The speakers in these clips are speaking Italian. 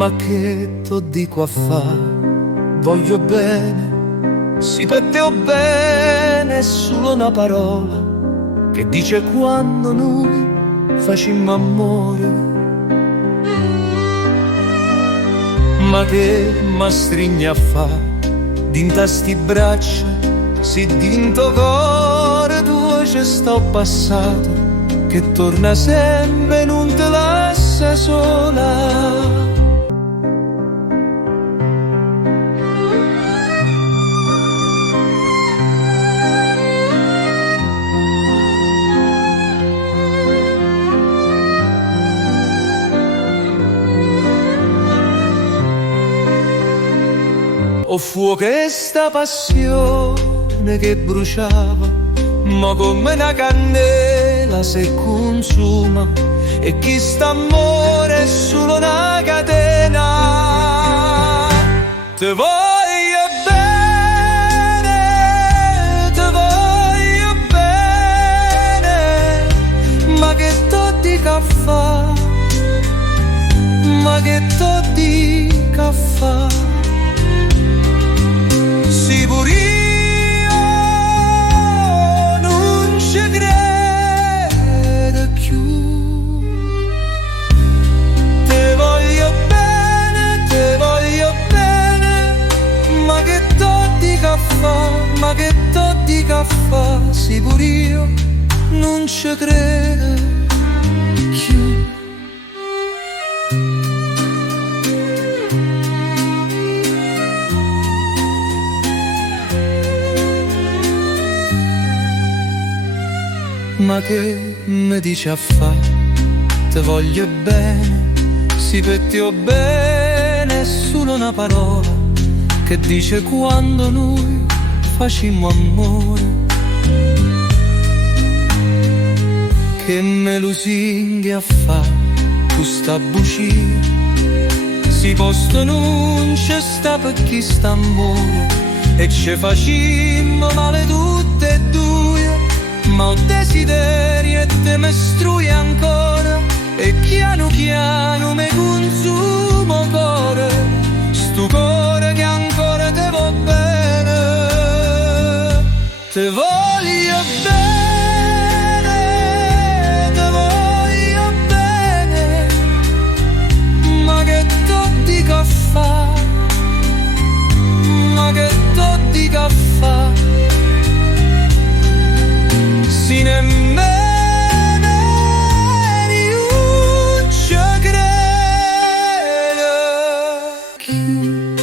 Ma che t'ho dico a fa? Voglio bene, sì per te ho bene, solo una parola che dice quando noi facimmo amore. Ma che m'astringi a fa? Dinta sti braccia, sì dinto cuore tuo ci sto passato, che torna sempre e non te lascia sola. O fuoco e sta passione che bruciava, ma come una candela se consuma, e chi sta amore è solo una catena. Te voglio bene, te voglio bene, ma che t'ho dico a fa, ma che t'ho dico a fa. Sì pur io non ci credo più. Te voglio bene, ma che t'ho dico a fa, ma che t'ho dico a fa. Sì pur io non ci credo più. Ma che mi dice a fa? Te voglio bene, sì per te ho bene, è solo una parola che dice quando noi facimmo amore. Che me lusinghi a fa questa bugia, si posto non c'è sta per chi sta amore, e ce facimmo male tutte e due. Ma ho desiderio e te me strui ancora, e piano piano me consumo cuore, sto cuore che ancora te va bene. Te voglio bene, ma che t'ho dico a fa, ma che t'ho dico a fa. Sì nemmeno io ci credo più.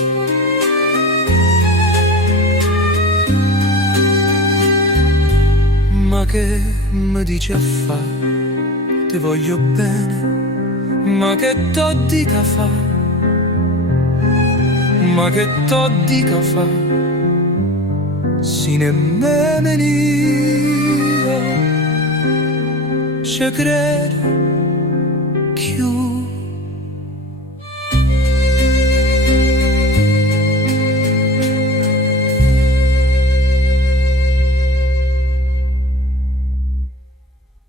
Ma che mi dice a fa? Te voglio bene, ma che t'ho dico a fa, ma che t'ho dico a fa. Sì nemmeno io ci credo